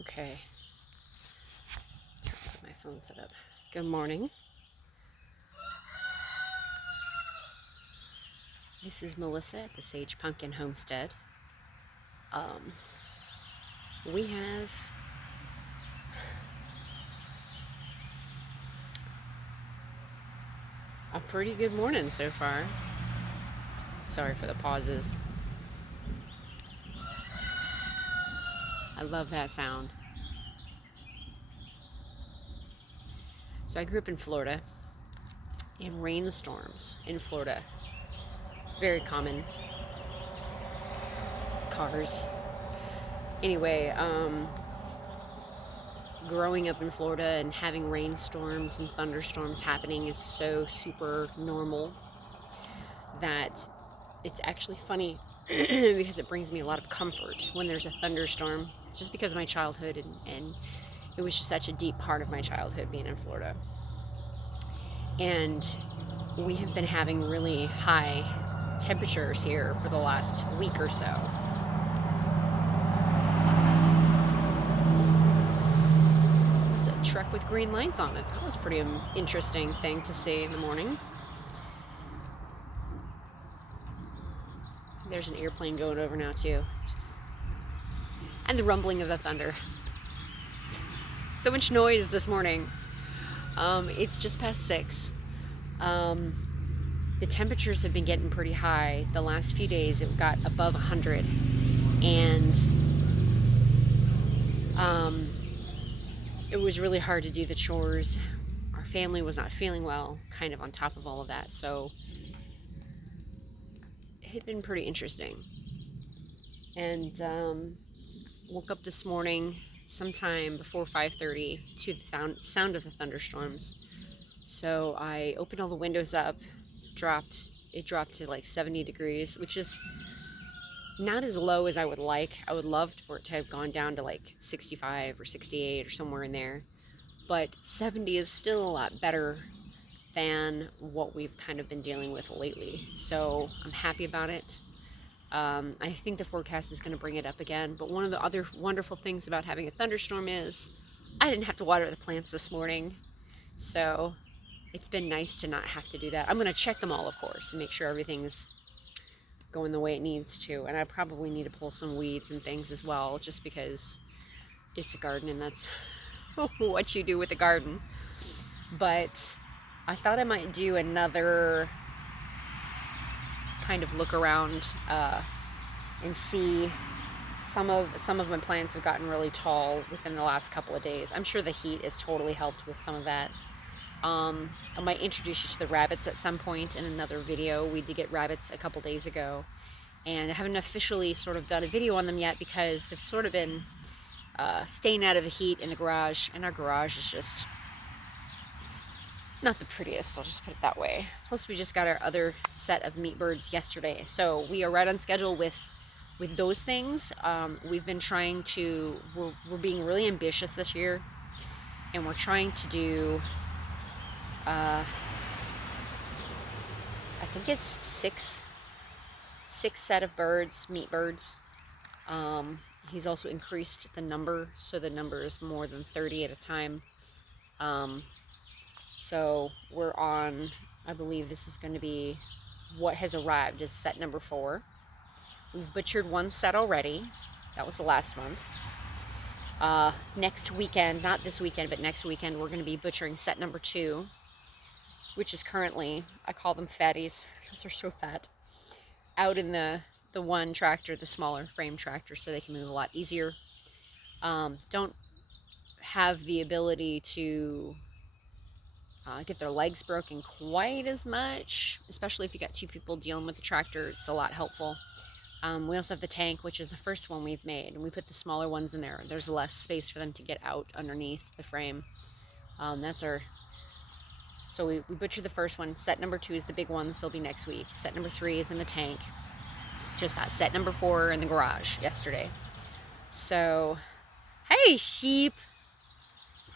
Okay. Get my phone set up. Good morning. This is Melissa at the Sage Pumpkin Homestead. Um, we have a pretty good morning so far. Sorry for the pauses. I love that sound. So I grew up in Florida, and rainstorms in Florida, very common. Cars. Anyway, growing up in Florida and having rainstorms and thunderstorms happening is so super normal that it's actually funny because it brings me a lot of comfort when there's a thunderstorm, just because of my childhood, and it was just such a deep part of my childhood being in Florida. And we have been having really high temperatures here for the last week or so. It's a truck with green lights on it. That was a pretty interesting thing to see in the morning. There's an airplane going over now too. And the rumbling of the thunder. So much noise this morning. It's just past 6. The temperatures have been getting pretty high. The last few days it got above 100. And it was really hard to do the chores. Our family was not feeling well, kind of on top of all of that. So it had been pretty interesting. And woke up this morning sometime before 5:30 to the sound of the thunderstorms. So I opened all the windows up, it dropped to like 70 degrees, which is not as low as I would like. I would love for it to have gone down to like 65 or 68 or somewhere in there. But 70 is still a lot better than what we've kind of been dealing with lately. So I'm happy about it. I think the forecast is going to bring it up again. But one of the other wonderful things about having a thunderstorm is I didn't have to water the plants this morning. So it's been nice to not have to do that. I'm going to check them all, of course, and make sure everything's going the way it needs to. And I probably need to pull some weeds and things as well, just because it's a garden and that's what you do with a garden. But I thought I might do another kind of look around and see. Some of my plants have gotten really tall within the last couple of days. I'm sure the heat has totally helped with some of that. I might introduce you to the rabbits at some point in another video. We did get rabbits a couple days ago, and I haven't officially sort of done a video on them yet because they've sort of been staying out of the heat in the garage, and our garage is just not the prettiest, I'll just put it that way. Plus we just got our other set of meat birds yesterday, so we are right on schedule with those things. We've been trying to, we're being really ambitious this year, and we're trying to do I think it's six set of birds, meat birds. He's also increased the number, so the number is more than 30 at a time. So we're on, I believe this is going to be, what has arrived is set number 4. We've butchered one set already. That was the last month. Next weekend, not this weekend, but next weekend, we're going to be butchering set number 2, which is currently, I call them fatties because they're so fat, out in the one tractor, the smaller frame tractor, so they can move a lot easier. Don't have the ability to get their legs broken quite as much, especially if you got 2 people dealing with the tractor. It's a lot helpful. We also have the tank, which is the first one we've made, and we put the smaller ones in there. There's less space for them to get out underneath the frame. So we butchered the first one. Set number 2 is the big ones. They'll be next week. Set number 3 is in the tank. Just got set number 4 in the garage yesterday. So, hey sheep,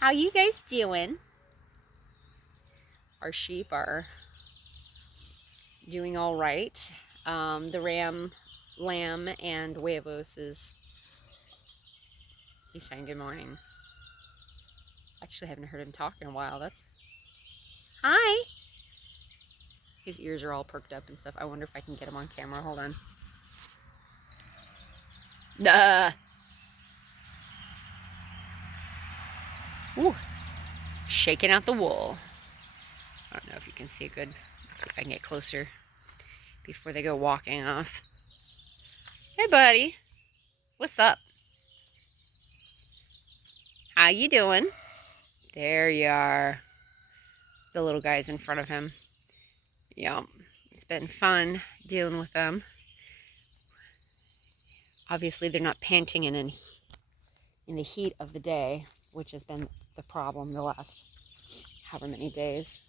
how you guys doing? Our sheep are doing all right. The lamb, and Huevos is He's saying good morning. Actually, I haven't heard him talk in a while. That's... Hi! His ears are all perked up and stuff. I wonder if I can get him on camera. Hold on. Ooh. Shaking out the wool. I don't know if you can see it good. Let's see if I can get closer before they go walking off. Hey, buddy. What's up? How you doing? There you are. The little guy's in front of him. Yeah, it's been fun dealing with them. Obviously, they're not panting in the heat of the day, which has been the problem the last however many days.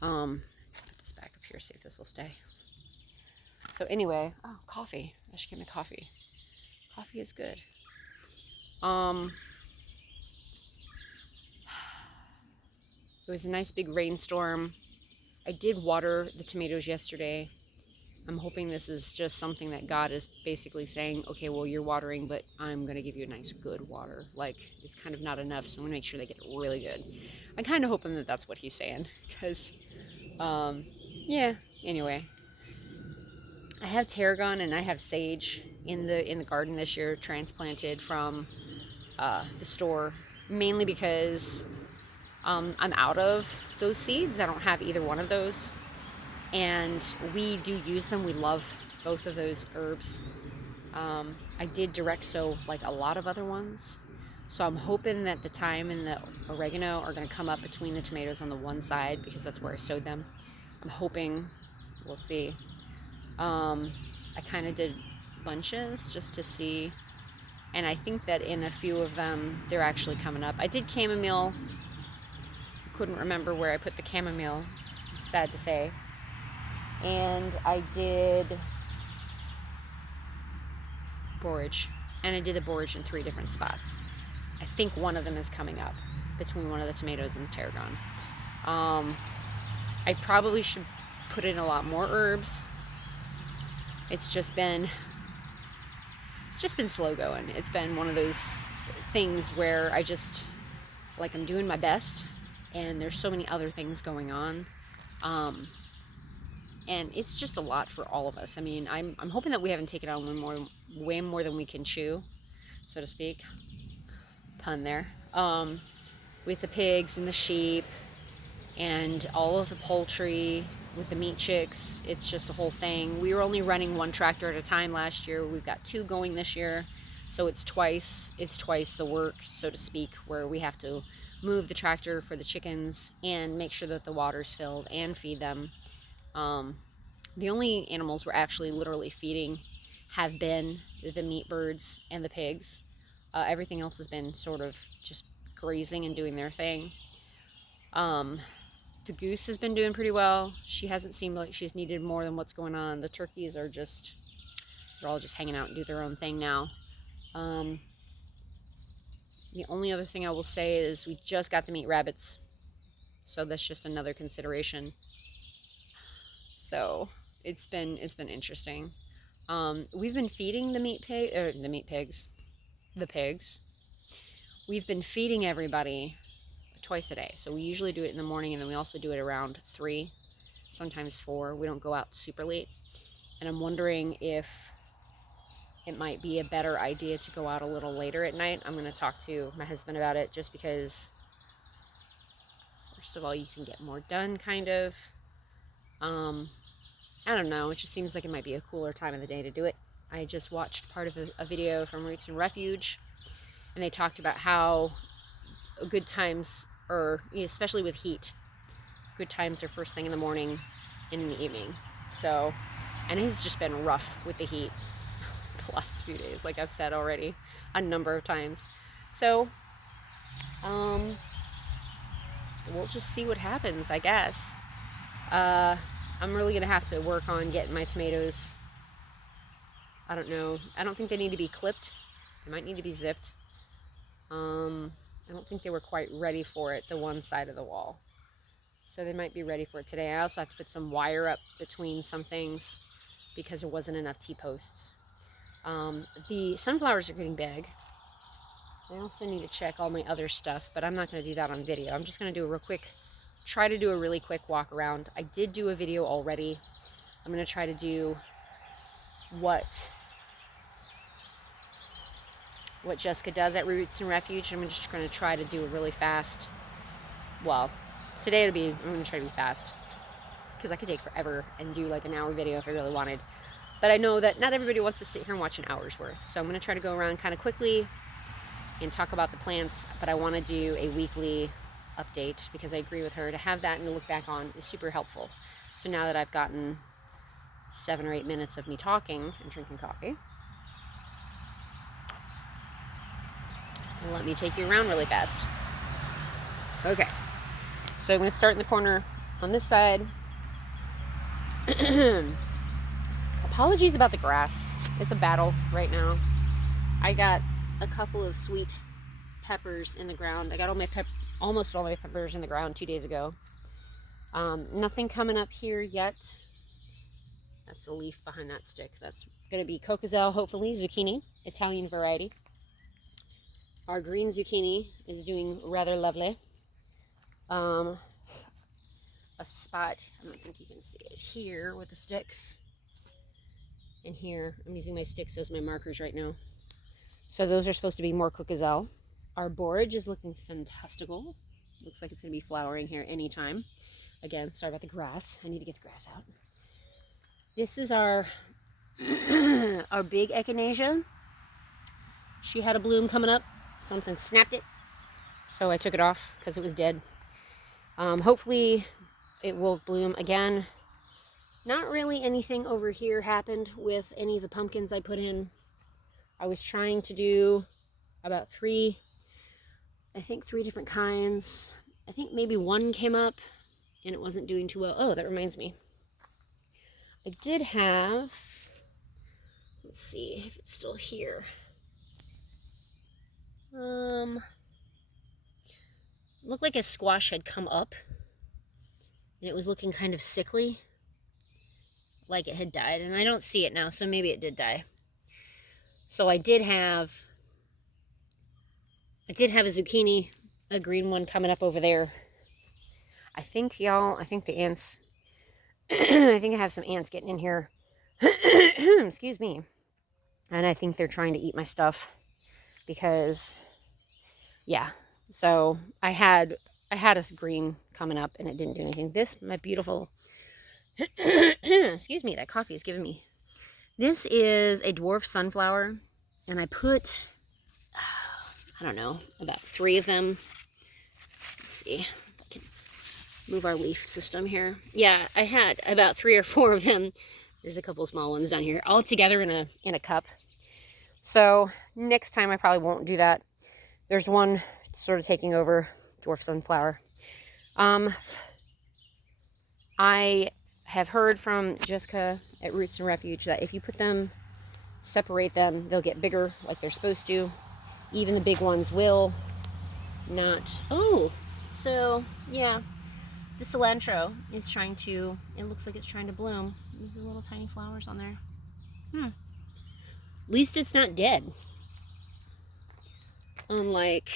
Put this back up here, see if this will stay. So anyway, oh, coffee. I should get my coffee. Coffee is good. It was a nice big rainstorm. I did water the tomatoes yesterday. I'm hoping this is just something that God is basically saying, okay, well, you're watering, but I'm going to give you a nice good water. Like, it's kind of not enough, so I'm going to make sure they get really good. I'm kind of hoping that that's what he's saying, because, yeah, anyway. I have tarragon and I have sage in the garden this year, transplanted from the store, mainly because I'm out of those seeds. I don't have either one of those. And we do use them. We love both of those herbs. I did direct sow like a lot of other ones. So I'm hoping that the thyme and the oregano are going to come up between the tomatoes on the one side, because that's where I sowed them. I'm hoping, we'll see. I kind of did bunches just to see. And I think that in a few of them, they're actually coming up. I did chamomile. Couldn't remember where I put the chamomile, sad to say. And I did borage. And I did the borage in 3 different spots. I think one of them is coming up between one of the tomatoes and the tarragon. I probably should put in a lot more herbs. It's just been slow going. It's been one of those things where I just, like, I'm doing my best, and there's so many other things going on. And it's just a lot for all of us. I mean, I'm hoping that we haven't taken on way more than we can chew, so to speak. Pun there. With the pigs and the sheep and all of the poultry, with the meat chicks, it's just a whole thing. We were only running 1 tractor at a time last year. We've got 2 going this year, so it's twice the work, so to speak, where we have to move the tractor for the chickens and make sure that the water's filled and feed them. The only animals we're actually literally feeding have been the meat birds and the pigs. Everything else has been sort of just grazing and doing their thing. The goose has been doing pretty well. She hasn't seemed like she's needed more than what's going on. The turkeys are they're all just hanging out and do their own thing now. The only other thing I will say is we just got the meat rabbits, so that's just another consideration. So it's been interesting. We've been feeding the pigs. We've been feeding everybody twice a day. So we usually do it in the morning, and then we also do it around 3, sometimes 4. We don't go out super late. And I'm wondering if it might be a better idea to go out a little later at night. I'm going to talk to my husband about it, just because, first of all, you can get more done, kind of. I don't know. It just seems like it might be a cooler time of the day to do it. I just watched part of a video from Roots and Refuge, and they talked about how good times, or especially with heat, good times are first thing in the morning and in the evening. So, and it's just been rough with the heat the last few days, like I've said already a number of times. So, we'll just see what happens, I guess. I'm really gonna have to work on getting my tomatoes, I don't know, I don't think they need to be clipped. They might need to be zipped. I don't think they were quite ready for it, the one side of the wall. So they might be ready for it today. I also have to put some wire up between some things because there wasn't enough T-posts. The sunflowers are getting big. I also need to check all my other stuff, but I'm not going to do that on video. I'm just going to do a real quick, try to do a really quick walk around. I did do a video already. I'm going to try to do what Jessica does at Roots and Refuge. I'm just going to try to do a really fast, well, today I'm going to try to be fast, because I could take forever and do like an hour video if I really wanted. But I know that not everybody wants to sit here and watch an hour's worth. So I'm going to try to go around kind of quickly and talk about the plants, but I want to do a weekly update because I agree with her. To have that and to look back on is super helpful. So now that I've gotten 7 or 8 minutes of me talking and drinking coffee, let me take you around really fast. Okay, so I'm going to start in the corner on this side. Apologies about the grass. It's a battle right now. I got a couple of sweet peppers in the ground. I got almost all my peppers in the ground 2 days ago. Nothing coming up here yet. That's a leaf behind that stick. That's going to be Cocozel, hopefully, zucchini, Italian variety. Our green zucchini is doing rather lovely. A spot, I don't think you can see it here with the sticks. And here, I'm using my sticks as my markers right now. So those are supposed to be more Cocozel. Our borage is looking fantastical. Looks like it's going to be flowering here anytime. Again, sorry about the grass. I need to get the grass out. This is our our big echinacea. She had a bloom coming up. Something snapped it. So I took it off because it was dead. Hopefully it will bloom again. Not really anything over here happened with any of the pumpkins I put in. I was trying to do about 3 different kinds. I think maybe 1 came up and it wasn't doing too well. Oh, that reminds me. I did have, let's see if it's still here. Looked like a squash had come up and it was looking kind of sickly, like it had died, and I don't see it now, so maybe it did die. So I did have a zucchini, a green one coming up over there. I think the ants, I think I have some ants getting in here. Excuse me. And I think they're trying to eat my stuff because, yeah. So I had a green coming up and it didn't do anything. This, my beautiful, excuse me, that coffee is giving me. This is a dwarf sunflower, and I put, I don't know, about 3 of them. Let's see if I can move our leaf system here. Yeah, I had about 3 or 4 of them. There's a couple small ones down here, all together in a cup. So next time I probably won't do that. There's one sort of taking over, dwarf sunflower. I have heard from Jessica at Roots and Refuge that if you separate them, they'll get bigger like they're supposed to. Even the big ones will not. Oh, so yeah, the cilantro is trying to, it looks like it's trying to bloom. These little tiny flowers on there. At least it's not dead. Unlike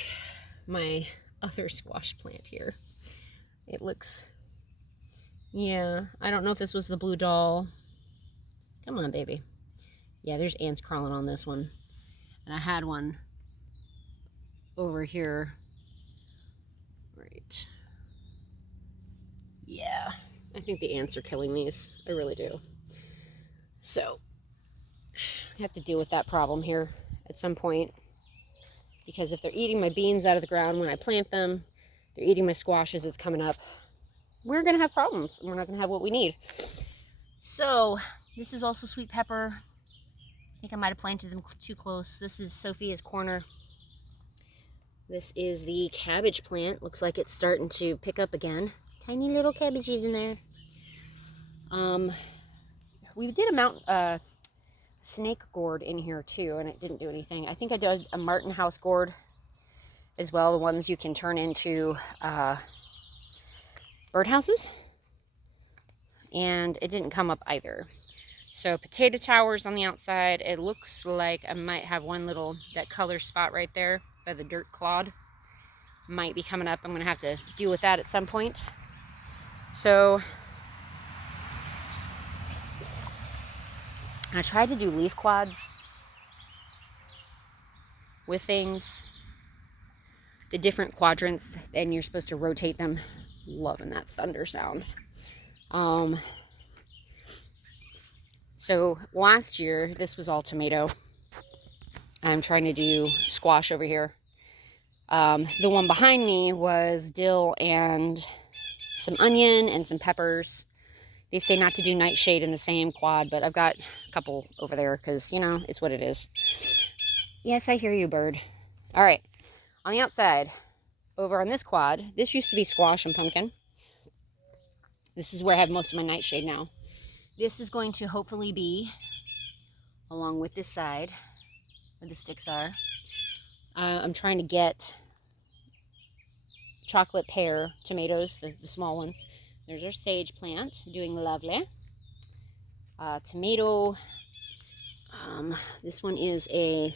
my other squash plant here. It looks, yeah, I don't know if this was the blue doll. Come on, baby. Yeah, there's ants crawling on this one. And I had one over here. Right. Yeah, I think the ants are killing these. I really do. So, I have to deal with that problem here at some point. Because if they're eating my beans out of the ground when I plant them, they're eating my squash as it's coming up, we're going to have problems. We're not going to have what we need. So, this is also sweet pepper. I think I might have planted them too close. This is Sophia's corner. This is the cabbage plant. Looks like it's starting to pick up again. Tiny little cabbages in there. We did a snake gourd in here too, and it didn't do anything. I think I did a Martin house gourd as well, the ones you can turn into birdhouses, and it didn't come up either. So potato towers on the outside. It looks like I might have one little, that color spot right there. by the dirt clod might be coming up. I'm going to have to deal with that at some point. So I tried to do leaf quads with things, the different quadrants, and you're supposed to rotate them. Loving that thunder sound. So last year, this was all tomato. I'm trying to do squash over here. The one behind me was dill and some onion and some peppers. They say not to do nightshade in the same quad, but I've got a couple over there because, you know, it's what it is. Yes, I hear you, bird. All right, on the outside, over on this quad, this used to be squash and pumpkin. This is where I have most of my nightshade now. This is going to hopefully be along with this side where the sticks are. I'm trying to get chocolate pear tomatoes, the small ones. There's our sage plant, doing lovely. Tomato. This one is a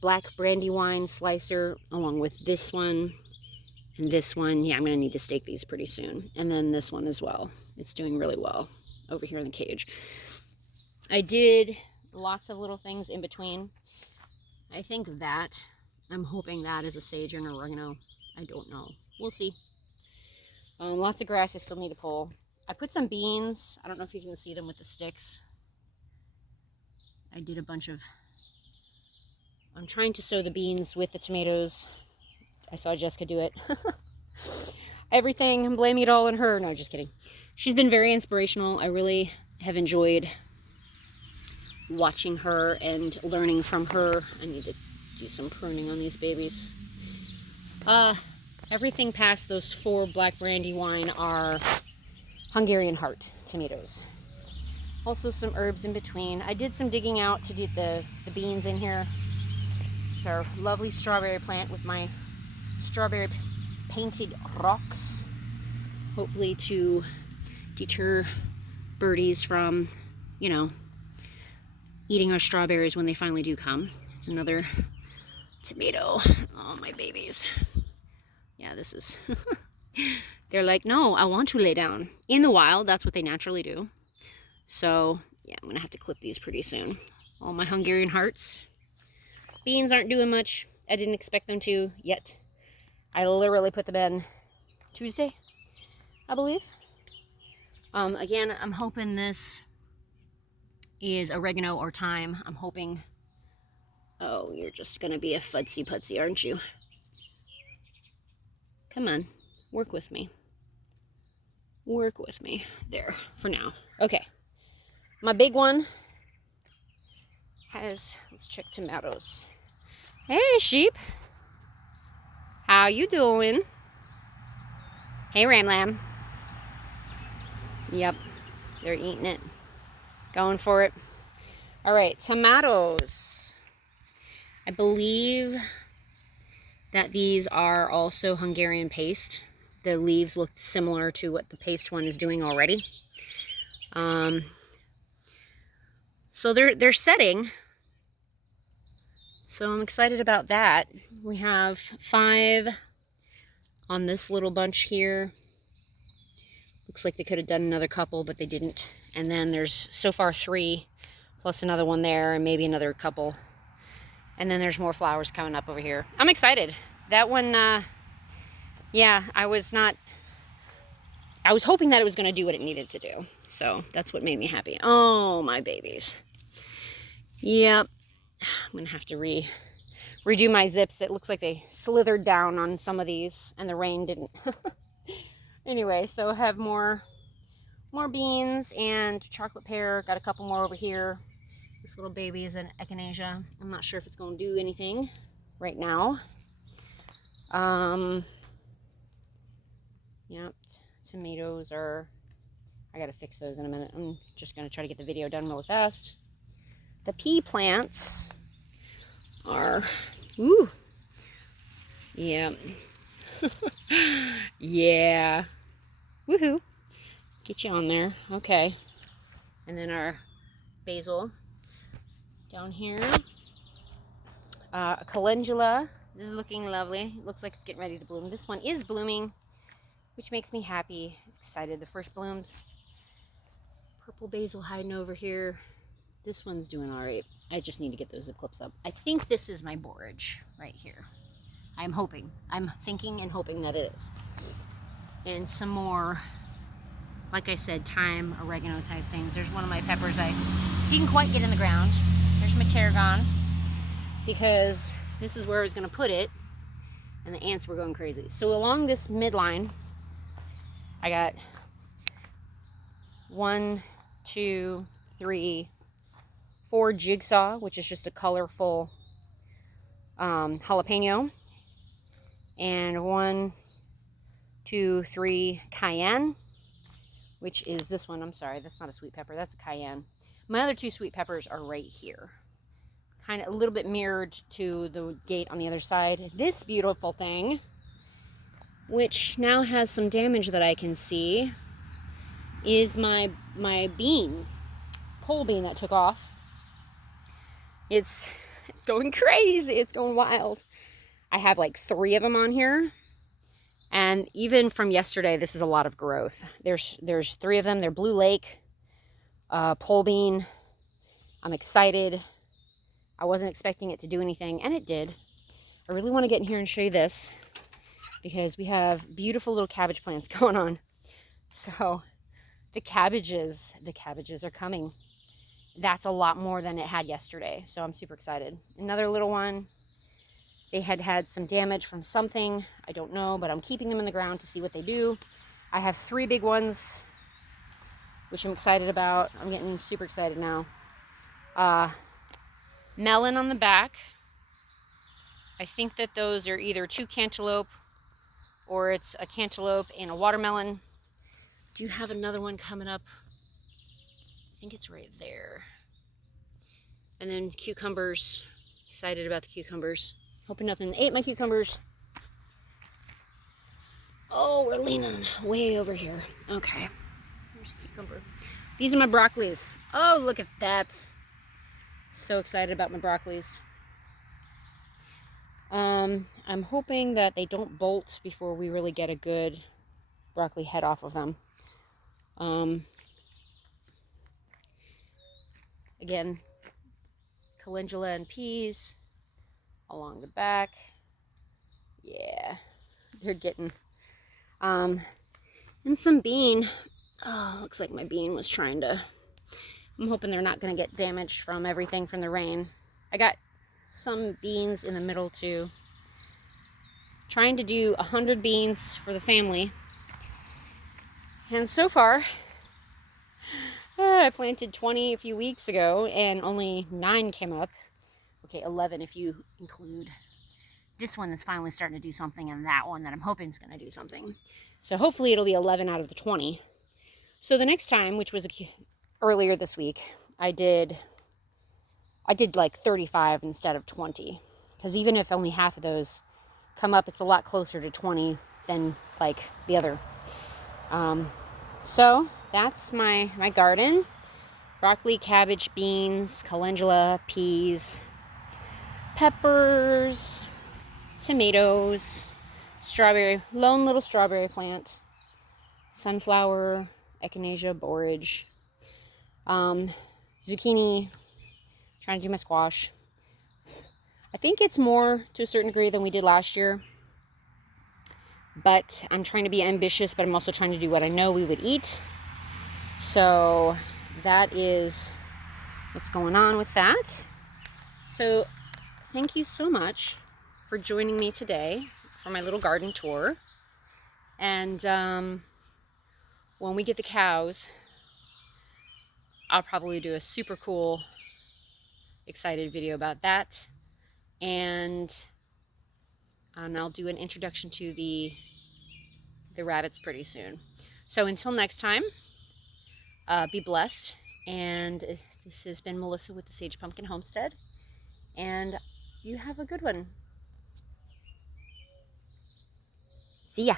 black brandywine slicer, along with this one and this one. Yeah, I'm going to need to stake these pretty soon. And then this one as well. It's doing really well over here in the cage. I did lots of little things in between. I think that, I'm hoping that is a sage and oregano. I don't know. We'll see. Lots of grass I still need to pull. I put some beans. I don't know if you can see them with the sticks. I did a bunch of... I'm trying to sow the beans with the tomatoes. I saw Jessica do it. Everything, I'm blaming it all on her. No, just kidding. She's been very inspirational. I really have enjoyed watching her and learning from her. I need to do some pruning on these babies. Everything past those 4 black brandywine are Hungarian heart tomatoes. Also some herbs in between. I did some digging out to do the beans in here. It's our lovely strawberry plant with my strawberry painted rocks. Hopefully to deter birdies from, you know, eating our strawberries when they finally do come. It's another tomato. Oh, my babies. Yeah, this is... They're like, no, I want to lay down. In the wild, that's what they naturally do. So, yeah, I'm going to have to clip these pretty soon. All my Hungarian hearts. Beans aren't doing much. I didn't expect them to yet. I literally put them in Tuesday, I believe. Again, I'm hoping this is oregano or thyme. I'm hoping... Oh, you're just going to be a fudsy pudsy, aren't you? Come on, work with me. Work with me. There, for now. Okay. My big one has... Let's check tomatoes. Hey, sheep. How you doing? Hey, ram lamb. Yep, they're eating it. Going for it. All right, tomatoes. I believe that these are also Hungarian paste. The leaves look similar to what the paste one is doing already. So they're setting. So I'm excited about that. We have 5 on this little bunch here. Looks like they could have done another couple, but they didn't. And then there's so far 3, plus another one there, and maybe another couple. And then there's more flowers coming up over here. I'm excited. That one, yeah, I was hoping that it was going to do what it needed to do. So that's what made me happy. Oh, my babies. Yep. I'm going to have to redo my zips. It looks like they slithered down on some of these, and the rain didn't. Anyway, so I have more beans and chocolate pear. Got a couple more over here. This little baby is an echinacea. I'm not sure if it's going to do anything right now. Yep, tomatoes are... I got to fix those in a minute. I'm just going to try to get the video done really fast. The pea plants are... Ooh. Yeah. Yeah. Woohoo. Get you on there. Okay. And then our basil down here. Calendula. This is looking lovely. It looks like it's getting ready to bloom. This one is blooming, which makes me happy. I'm excited. The first blooms. Purple basil hiding over here. This one's doing all right. I just need to get those zip clips up. I think this is my borage right here. I'm hoping. I'm thinking and hoping that it is. And some more, like I said, thyme, oregano type things. There's one of my peppers I didn't quite get in the ground. There's my tarragon, because this is where I was going to put it, and the ants were going crazy. So along this midline, I got 1, 2, 3, 4 jigsaw, which is just a colorful jalapeno, and 1, 2, 3 cayenne, which is this one. I'm sorry, that's not a sweet pepper, that's a cayenne. My other 2 sweet peppers are right here, kind of a little bit mirrored to the gate on the other side. This beautiful thing, which now has some damage that I can see, is my bean, pole bean that took off. It's going crazy, it's going wild. I have like 3 of them on here, and even from yesterday, this is a lot of growth. There's 3 of them. They're Blue Lake, pole bean. I'm excited. I wasn't expecting it to do anything, and it did. I really want to get in here and show you this, because we have beautiful little cabbage plants going on. So the cabbages are coming. That's a lot more than it had yesterday, so I'm super excited. Another little one. They had some damage from something, I don't know, but I'm keeping them in the ground to see what they do. I have 3 big ones, which I'm excited about. I'm getting super excited now. Melon on the back. I think that those are either 2 cantaloupe, or it's a cantaloupe and a watermelon. Do you have another one coming up? I think it's right there. And then cucumbers. Excited about the cucumbers. Hoping nothing ate my cucumbers. Oh, we're leaning way over here. Okay. Here's a cucumber. These are my broccolis. Oh, look at that. So excited about my broccolis. I'm hoping that they don't bolt before we really get a good broccoli head off of them. Again, calendula and peas along the back. Yeah, they're getting, and some bean. Oh, looks like my bean was trying to, I'm hoping they're not going to get damaged from everything from the rain. I got some beans in the middle too. Trying to do 100 beans for the family. And so far, I planted 20 a few weeks ago and only 9 came up. Okay, 11 if you include this one that's finally starting to do something, and that one that I'm hoping is going to do something. So hopefully it'll be 11 out of the 20. So the next time, which was earlier this week, I did like 35 instead of 20. Because even if only half of those come up, it's a lot closer to 20 than like the other. So that's my garden. Broccoli, cabbage, beans, calendula, peas, peppers, tomatoes, strawberry, lone little strawberry plant, sunflower, echinacea, borage, zucchini, trying to do my squash. I think it's more to a certain degree than we did last year, but I'm trying to be ambitious, but I'm also trying to do what I know we would eat. So that is what's going on with that. So thank you so much for joining me today for my little garden tour. And when we get the cows, I'll probably do a super cool, excited video about that. And I'll do an introduction to the rabbits pretty soon. So until next time, be blessed. And this has been Melissa with the Sage Pumpkin Homestead. And you have a good one. See ya.